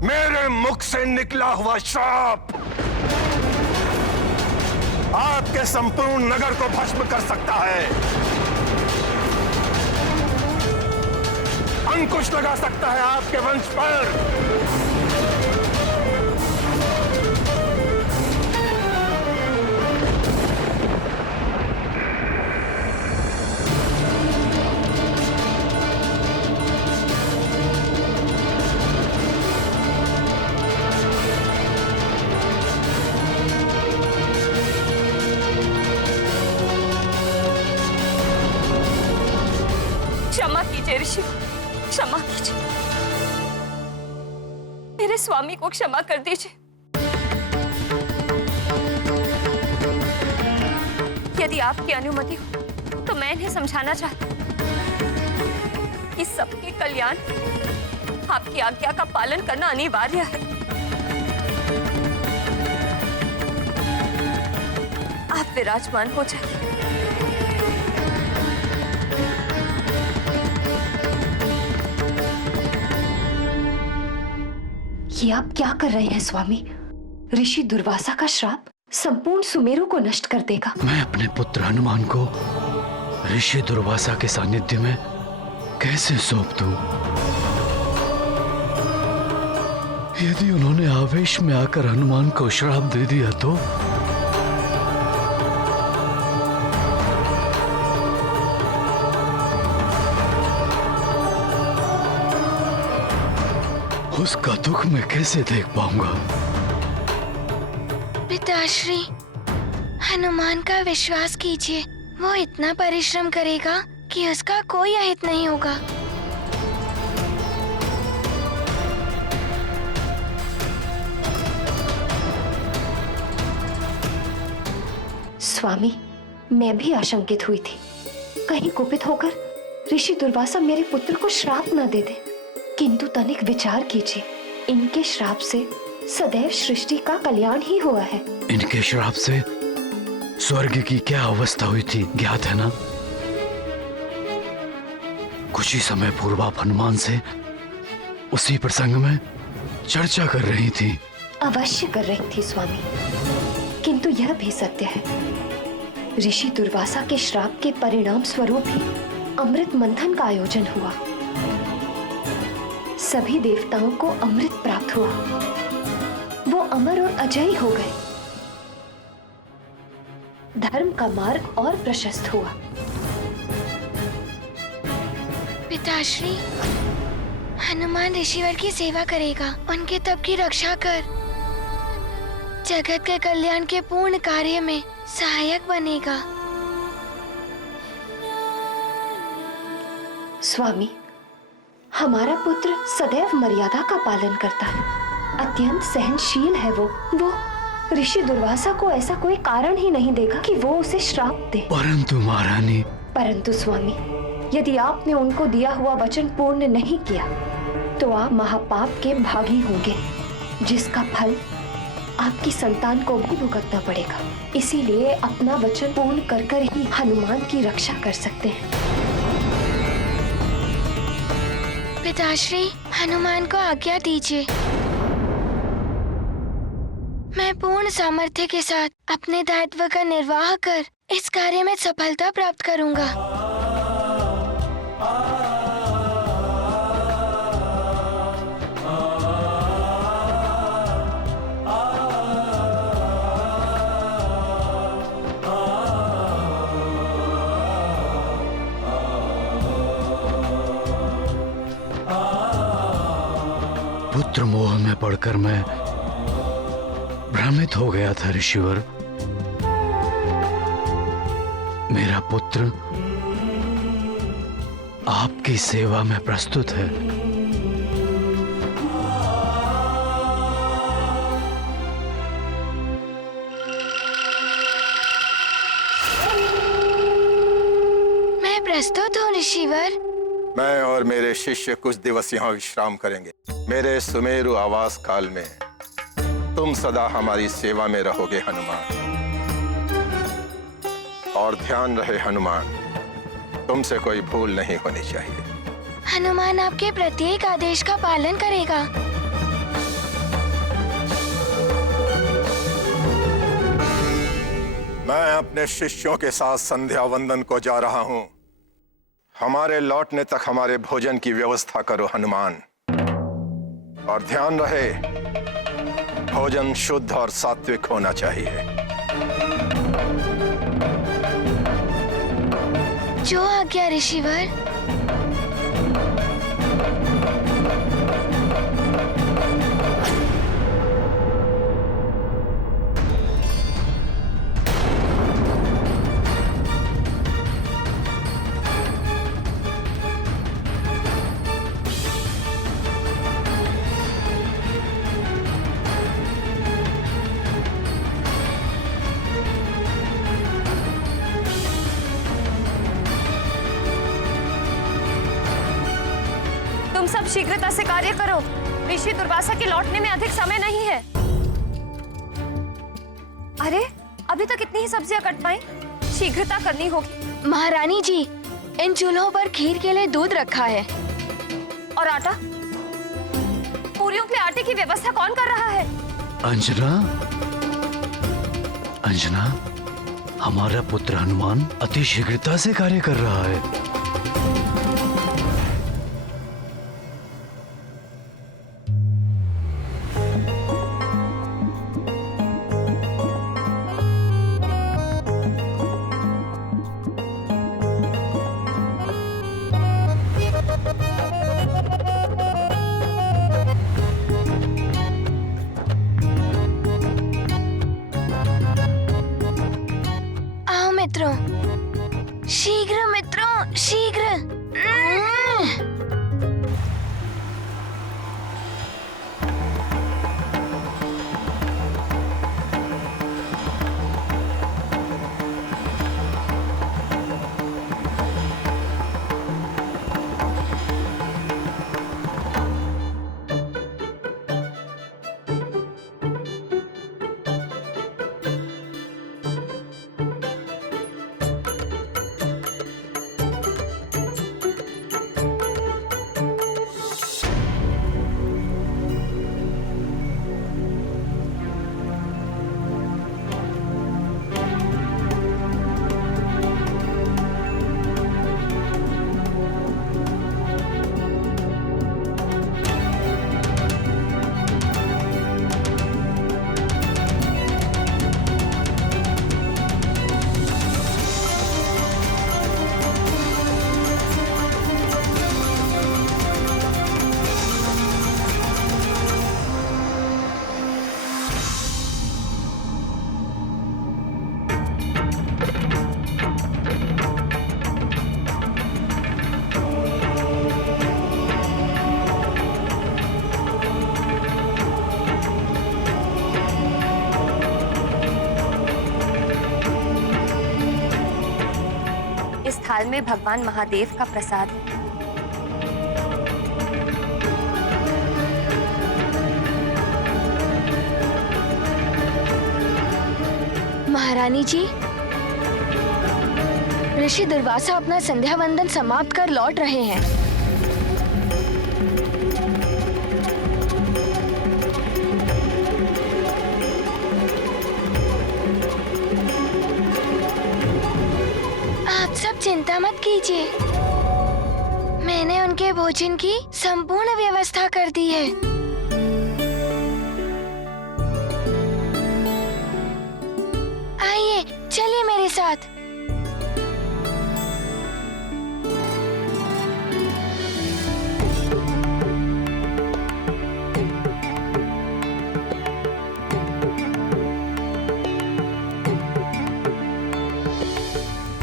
मेरे मुख से निकला हुआ श्राप आपके संपूर्ण नगर को भस्म कर सकता है, अंकुश लगा सकता है आपके वंश पर। क्षमा कीजिए ऋषि, क्षमा कीजिए, मेरे स्वामी को क्षमा कर दीजिए। यदि आपकी अनुमति हो तो मैं इन्हें समझाना चाहती हूँ कि सबके कल्याण आपकी आज्ञा का पालन करना अनिवार्य है। आप विराजमान हो जाइए। ये आप क्या कर रहे हैं स्वामी? ऋषि दुर्वासा का श्राप संपूर्ण सुमेरु को नष्ट कर देगा। मैं अपने पुत्र हनुमान को ऋषि दुर्वासा के सानिध्य में कैसे सौंप दूं? यदि उन्होंने आवेश में आकर हनुमान को श्राप दे दिया तो? उसका दुख मैं कैसे देख पाऊंगा? पिताश्री, हनुमान का विश्वास कीजिए, वो इतना परिश्रम करेगा कि उसका कोई अहित नहीं होगा। स्वामी, मैं भी आशंकित हुई थी, कहीं कुपित होकर ऋषि दुर्वासा मेरे पुत्र को श्राप न दे दे। किंतु तनिक विचार कीजिए, इनके श्राप से सदैव सृष्टि का कल्याण ही हुआ है। इनके श्राप से स्वर्ग की क्या अवस्था हुई थी ज्ञात है ना? कुछ ही समय पूर्व आप हनुमान से उसी प्रसंग में चर्चा कर रही थी। अवश्य कर रही थी स्वामी, किंतु यह भी सत्य है, ऋषि दुर्वासा के श्राप के परिणाम स्वरूप ही अमृत मंथन का आयोजन हुआ। सभी देवताओं को अमृत प्राप्त हुआ, वो अमर और अजयी हो गए। धर्म का मार्ग और प्रशस्त हुआ। पिताश्री, हनुमान ऋषिवर की सेवा करेगा, उनके तप की रक्षा कर जगत के कल्याण के पूर्ण कार्य में सहायक बनेगा। स्वामी, हमारा पुत्र सदैव मर्यादा का पालन करता है, अत्यंत सहनशील है वो ऋषि दुर्वासा को ऐसा कोई कारण ही नहीं देगा कि वो उसे श्राप दे। परंतु महारानी। परंतु स्वामी, यदि आपने उनको दिया हुआ वचन पूर्ण नहीं किया तो आप महापाप के भागी होंगे, जिसका फल आपकी संतान को भी भुगतना पड़ेगा। इसीलिए अपना वचन पूर्ण कर ही हनुमान की रक्षा कर सकते हैं। पिताश्री, हनुमान को आज्ञा दीजिए, मैं पूर्ण सामर्थ्य के साथ अपने दायित्व का निर्वाह कर इस कार्य में सफलता प्राप्त करूंगा। पुत्र मोह में पड़कर मैं भ्रमित हो गया था ऋषिवर। मेरा पुत्र आपकी सेवा में प्रस्तुत है। मैं प्रस्तुत हूँ ऋषिवर। मैं और मेरे शिष्य कुछ दिवस यहाँ विश्राम करेंगे। मेरे सुमेरु आवास काल में तुम सदा हमारी सेवा में रहोगे हनुमान। और ध्यान रहे हनुमान, तुमसे कोई भूल नहीं होनी चाहिए। हनुमान आपके प्रत्येक आदेश का पालन करेगा। मैं अपने शिष्यों के साथ संध्या वंदन को जा रहा हूं। हमारे लौटने तक हमारे भोजन की व्यवस्था करो हनुमान, और ध्यान रहे भोजन शुद्ध और सात्विक होना चाहिए। जो आज्ञा ऋषिवर। तुम सब शीघ्रता से कार्य करो। ऋषि दुर्वासा के लौटने में अधिक समय नहीं है। अरे अभी तक इतनी ही सब्जियां कट पाई, शीघ्रता करनी होगी। महारानी जी, इन चूल्हों पर खीर के लिए दूध रखा है। और आटा? पूरियों के लिए आटे की व्यवस्था कौन कर रहा है? अंजना, अंजना, हमारा पुत्र हनुमान अति शीघ्रता से कार्य कर रहा है। आओ मित्रों, शीघ्र मित्रों, शीघ्र। इस थाल में भगवान महादेव का प्रसाद है। महारानी जी, ऋषि दुर्वासा अपना संध्या वंदन समाप्त कर लौट रहे हैं। आप सब चिंता मत कीजिए, मैंने उनके भोजन की संपूर्ण व्यवस्था कर दी है। आइए, चलिए मेरे साथ।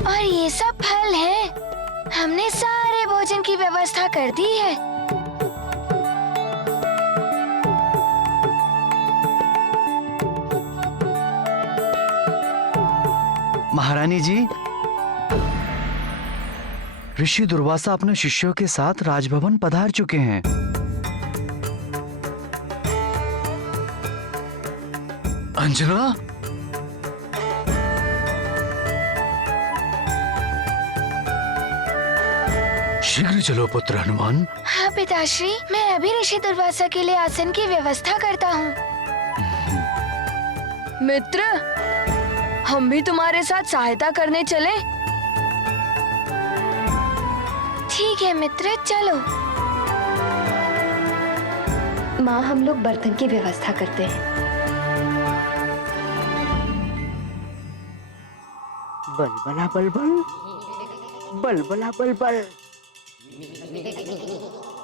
और ये सब फल है, हमने सारे भोजन की व्यवस्था कर दी है। महारानी जी, ऋषि दुर्वासा अपने शिष्यों के साथ राजभवन पधार चुके हैं। अंजना, शीघ्र चलो पुत्र हनुमान। हाँ पिताश्री, मैं अभी ऋषि दुर्वासा के लिए आसन की व्यवस्था करता हूँ। मित्र, हम भी तुम्हारे साथ सहायता करने चले? ठीक है मित्र, चलो। माँ, हम लोग बर्तन की व्यवस्था करते हैं। बलबला बलबल, बलबला बलबल,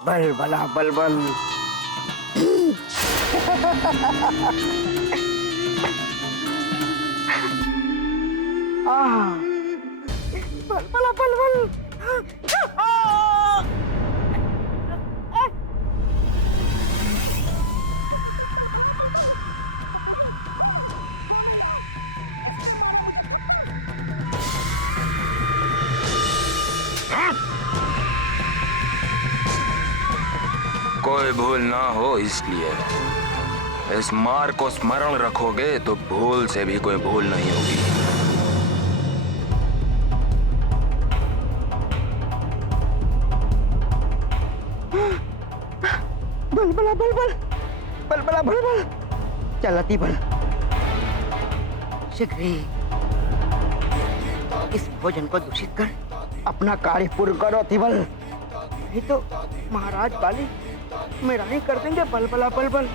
बलबला बलबल। बलबला बलबल। कोई भूल ना हो इसलिए इस मार्ग को स्मरण रखोगे तो भूल से भी कोई भूल नहीं होगी। बलबला बलबल, बलबला बलबल, चलती बल। शीघ्र ही इस भोजन को दूषित कर अपना कार्य पूर्ण करो अतिबल। नहीं तो महाराज बाली मेरा नहीं कर देंगे। बलबला बलबल।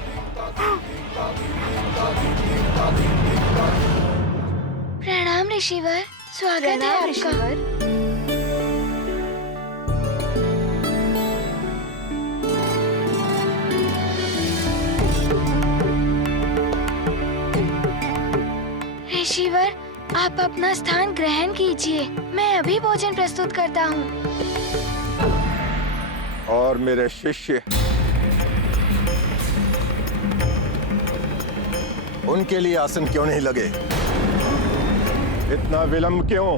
प्रणाम ऋषिवर, स्वागत है आपका। ऋषिवर, आप अपना स्थान ग्रहण कीजिए, मैं अभी भोजन प्रस्तुत करता हूँ। और मेरे शिष्य, उनके लिए आसन क्यों नहीं लगे? इतना विलंब क्यों?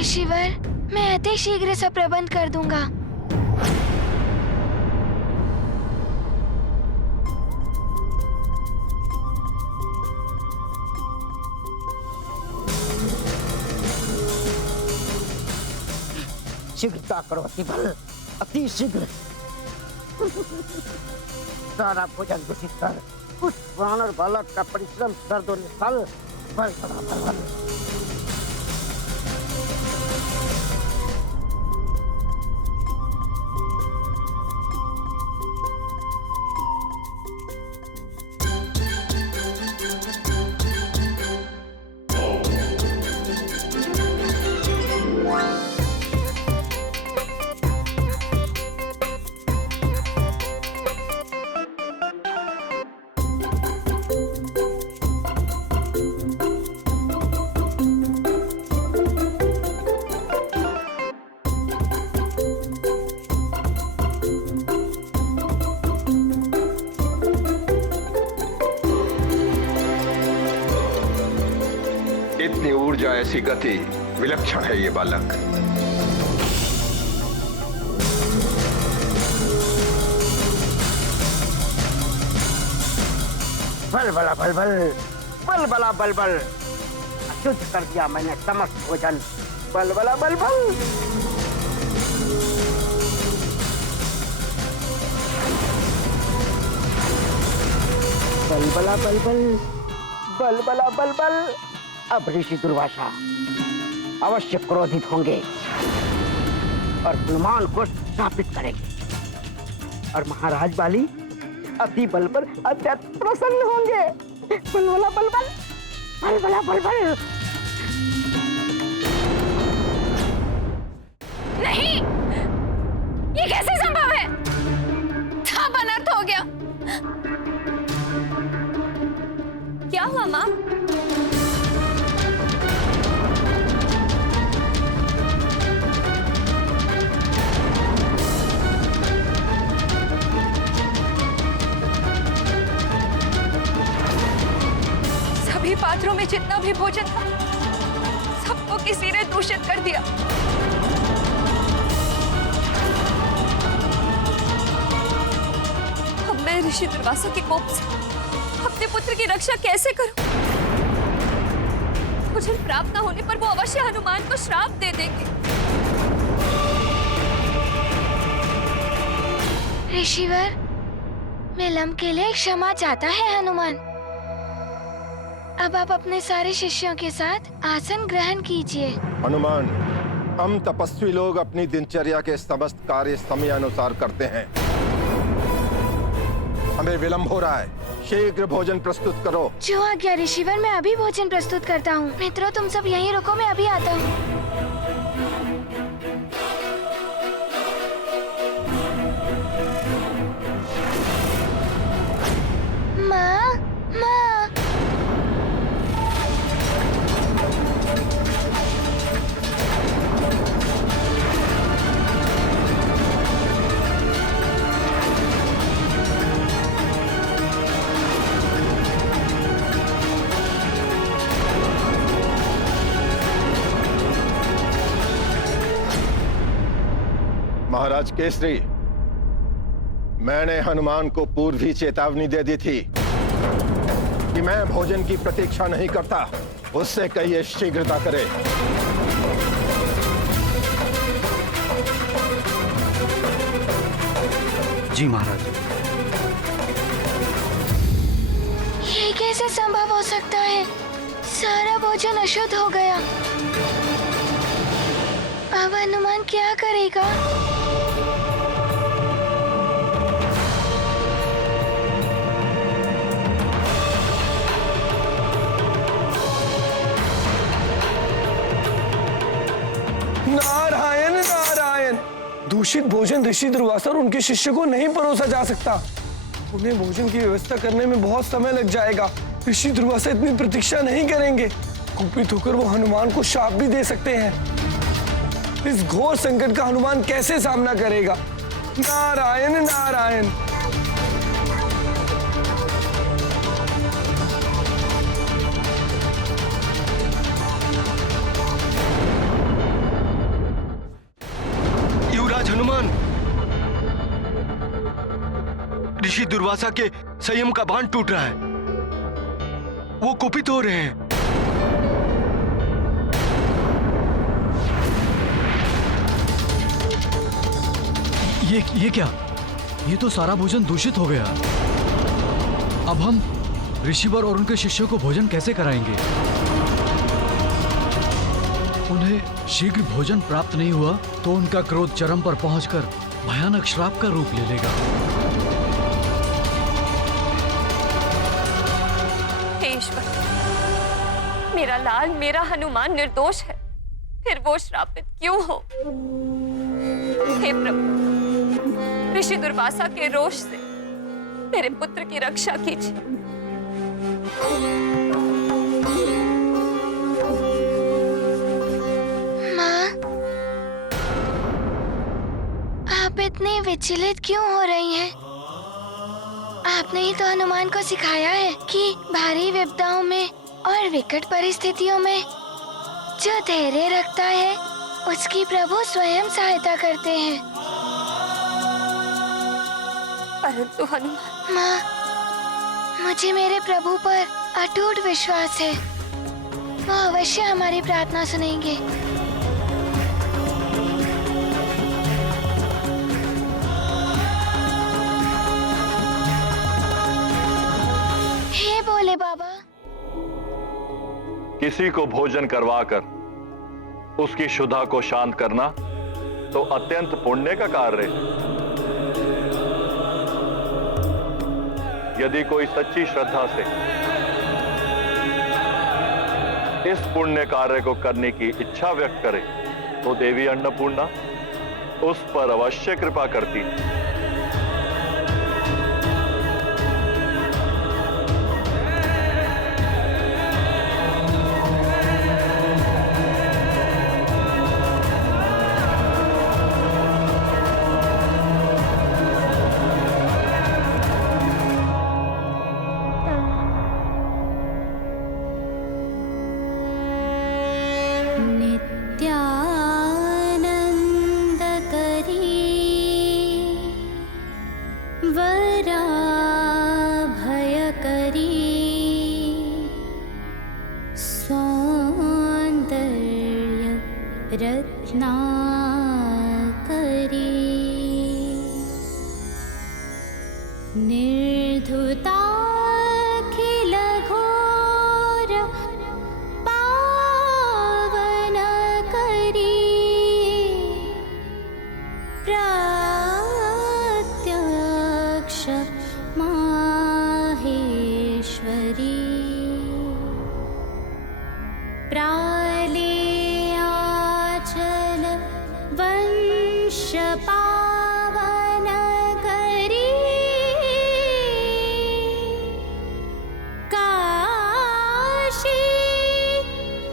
ऋषिवर, मैं अति शीघ्र सब प्रबंध कर दूंगा। शीघ्रता करो अतिबल, अति शीघ्र। सारा भोजन दूषित कर उस वानर बालक का परिश्रम सर्द और निष्फल। बलबला बलबल। इतनी ऊर्जा, ऐसी गति, विलक्षण है ये बालक। बलबला बलबल, बलबला बलबल। अशुद्ध कर दिया मैंने समस्त भोजन। बलबला बलबल। बलबला बलबल, बलबला बलबल। अब ऋषि दुर्वासा अवश्य क्रोधित होंगे और हनुमान को स्थापित करेंगे और महाराज बाली अति बल पर अत्यंत प्रसन्न होंगे। बलबला बलबल, बलबला बलबल। नहीं, ये कैसे संभव है? सब अनर्थ हो गया। क्या हुआ माँ? सभी पात्रों में जितना भी भोजन था, सबको किसी ने दूषित कर दिया। अब मैं ऋषि दुर्वासा के कोप से अपने पुत्र की रक्षा कैसे करूं? भोजन प्राप्त न होने पर वो अवश्य हनुमान को श्राप दे देंगे। ऋषिवर, विलंब के लिए क्षमा चाहता है हनुमान। अब आप अपने सारे शिष्यों के साथ आसन ग्रहण कीजिए। हनुमान, हम तपस्वी लोग अपनी दिनचर्या के समस्त कार्य समय अनुसार करते हैं। हमें विलंब हो रहा है, शीघ्र भोजन प्रस्तुत करो। जो आज्ञा ऋषिवर, मैं अभी भोजन प्रस्तुत करता हूँ। मित्रों, तुम सब यहीं रुको, मैं अभी आता हूँ। माँ, माँ। महाराज केसरी, मैंने हनुमान को पूर्व ही चेतावनी दे दी थी कि मैं भोजन की प्रतीक्षा नहीं करता। उससे कहिए शीघ्रता करे। जी महाराज। ये कैसे संभव हो सकता है? सारा भोजन अशुद्ध हो गया। अब हनुमान क्या करेगा? नारायण नारायण। दूषित भोजन ऋषि दुर्वासा और उनके शिष्य को नहीं परोसा जा सकता। उन्हें भोजन की व्यवस्था करने में बहुत समय लग जाएगा। ऋषि दुर्वासा इतनी प्रतीक्षा नहीं करेंगे। कुपित होकर वो हनुमान को शाप भी दे सकते हैं। इस घोर संकट का हनुमान कैसे सामना करेगा? नारायण नारायण। युवराज हनुमान, ऋषि दुर्वासा के संयम का बांध टूट रहा है। वो कुपित हो रहे हैं। ये क्या? ये तो सारा भोजन दूषित हो गया। अब हम ऋषिवर और उनके शिष्यों को भोजन कैसे कराएंगे? उन्हें शीघ्र भोजन प्राप्त नहीं हुआ तो उनका क्रोध चरम पर पहुंचकर भयानक श्राप का रूप ले लेगा। हे ईश्वर, मेरा लाल, मेरा हनुमान निर्दोष है, फिर वो श्रापित क्यों हो? हे प्रभु, ऋषि दुर्वासा के रोष से मेरे पुत्र की रक्षा कीजिए। माँ, आप इतनी विचलित क्यों हो रही हैं? आपने ही तो हनुमान को सिखाया है कि भारी विपदाओं में और विकट परिस्थितियों में जो धैर्य रखता है उसकी प्रभु स्वयं सहायता करते हैं। परंतु हनुमान, माँ, मुझे मेरे प्रभु पर अटूट विश्वास है। वो अवश्य हमारी प्रार्थना सुनेंगे। हे भोले बाबा। किसी को भोजन करवाकर उसकी क्षुधा को शांत करना तो अत्यंत पुण्य का कार्य है। यदि कोई सच्ची श्रद्धा से इस पुण्य कार्य को करने की इच्छा व्यक्त करे तो देवी अन्नपूर्णा उस पर अवश्य कृपा करती है। निर्धुताखिल घोर प्राले आचल वंश पावन करी काशी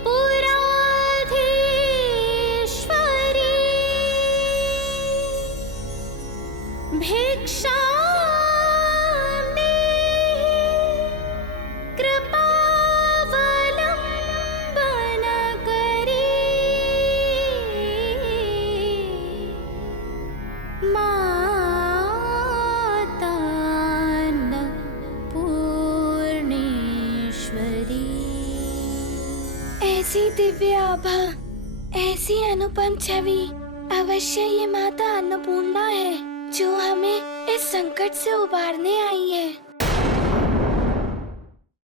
पुराधीश्वरी भिक्षा ऐसी दिव्य आभा, ऐसी अनुपम छवि अवश्य ये माता अन्नपूर्णा है जो हमें इस संकट से उबारने आई है।